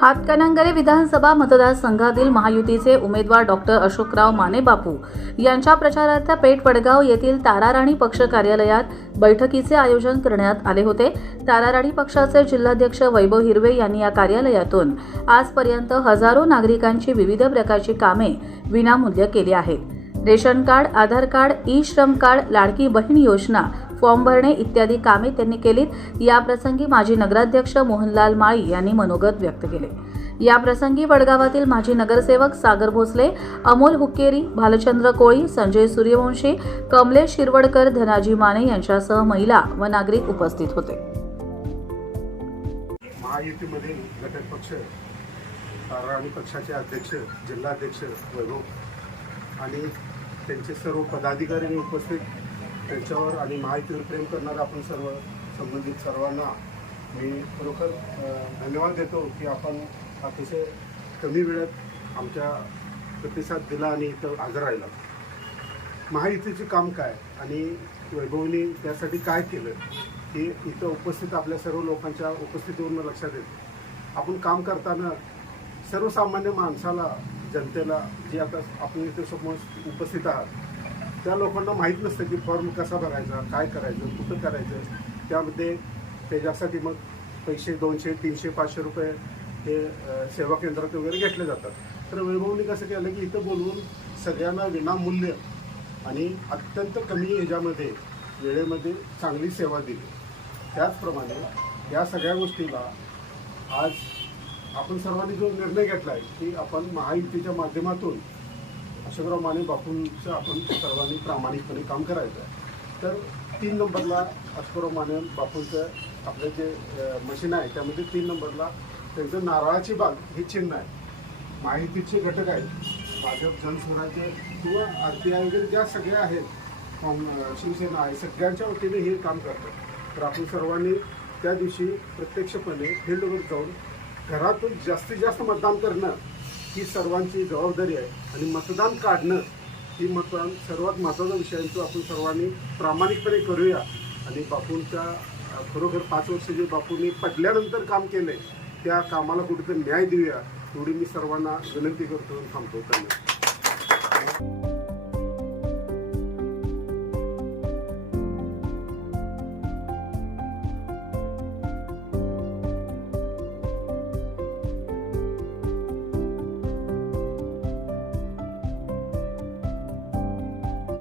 हातकणंगले विधानसभा मतदारसंघातील महायुतीचे उमेदवार डॉक्टर अशोकराव माने बापू यांच्या प्रचारार्थ पेठ वडगाव येथील ताराराणी पक्ष कार्यालयात बैठकीचे आयोजन करण्यात आले होते. ताराराणी पक्षाचे जिल्हाध्यक्ष वैभव हिरवे यांनी या कार्यालयातून आजपर्यंत हजारो नागरिकांची विविध प्रकारची कामे विनामूल्य केली आहेत. Ration card Aadhaar card E Shram card Ladki Bahin Yojana form भरणे इत्यादी कामे त्यांनी केलीत. या प्रसंगी माजी नगराध्यक्ष मोहनलाल माळी यांनी मनोगत व्यक्त केले. या प्रसंगी वडगावातील माजी नगरसेवक सागर भोसले अमोल हुक्केरी भालचंद्र कोळी संजय सूर्यवंशी कमलेश शिरवडकर धनाजी माने यांच्यासह महिला व नागरिक उपस्थित होते. महायुतीमधील घटक पक्ष राणी पक्षाचे अध्यक्ष जिल्हाध्यक्ष वैभव आणि त्यांचे सर्व पदाधिकारी उपस्थित त्याच्यावर आणि माहितीवर प्रेम करणारे आपण सर्व संबंधित सर्वांना मी खरोखर धन्यवाद देतो की आपण अतिशय कमी वेळात आमच्या प्रतिसाद दिला आणि इथं हजर राहिला. महायुतीचे काम काय आणि वैभवनी त्यासाठी काय केलं हे इथं उपस्थित आपल्या सर्व लोकांच्या उपस्थितीवरून लक्षात येतं आपण काम करताना सर्वसामान्य माणसाला जनतेला जे आता आपण इथे समोर उपस्थित आहात त्या लोकांना माहीत नसतं की फॉर्म कसा भरायचा काय करायचं कुठं करायचं. त्यामध्ये त्याच्यासाठी मग पैसे दोनशे तीनशे पाचशे रुपये हे सेवा केंद्रात वगैरे घेतले जातात. तर वैभवनी कसं केलं की इथं बोलवून सगळ्यांना विनामूल्य आणि अत्यंत कमी ह्याच्यामध्ये वेळेमध्ये चांगली सेवा दिली. त्याचप्रमाणे या सगळ्या गोष्टीला आज आपण सर्वांनी जो निर्णय घेतला आहे की आपण महायुतीच्या माध्यमातून अशोकराव माने बापूंचं आपण सर्वांनी प्रामाणिकपणे काम करायचं आहे. तर तीन नंबरला अशोकराव माने बापूंचं आपलं जे मशीन आहे त्यामध्ये तीन नंबरला त्यांचं नारळाची बाग हे चिन्ह आहे. माहितीचे घटक आहेत. भाजप जनस्वराज्य किंवा आर पी आय वगैरे ज्या सगळ्या आहेत शिवसेना आहे सगळ्यांच्या वतीने हे काम करतात. तर आपण सर्वांनी त्या दिवशी प्रत्यक्षपणे फील्डवर जाऊन घरातून जास्तीत जास्त मतदान करणं ही सर्वांची जबाबदारी आहे. आणि मतदान काढणं ही मतदान सर्वात महत्त्वाचा विषय आहे. तो आपण सर्वांनी प्रामाणिकपणे करूया. आणि बापूंच्या खरोखर पाच वर्ष जे बापूंनी पडल्यानंतर काम केलं आहे त्या कामाला कुठेतरी न्याय देऊया एवढी मी सर्वांना विनंती करतो थांबतो. त्यांना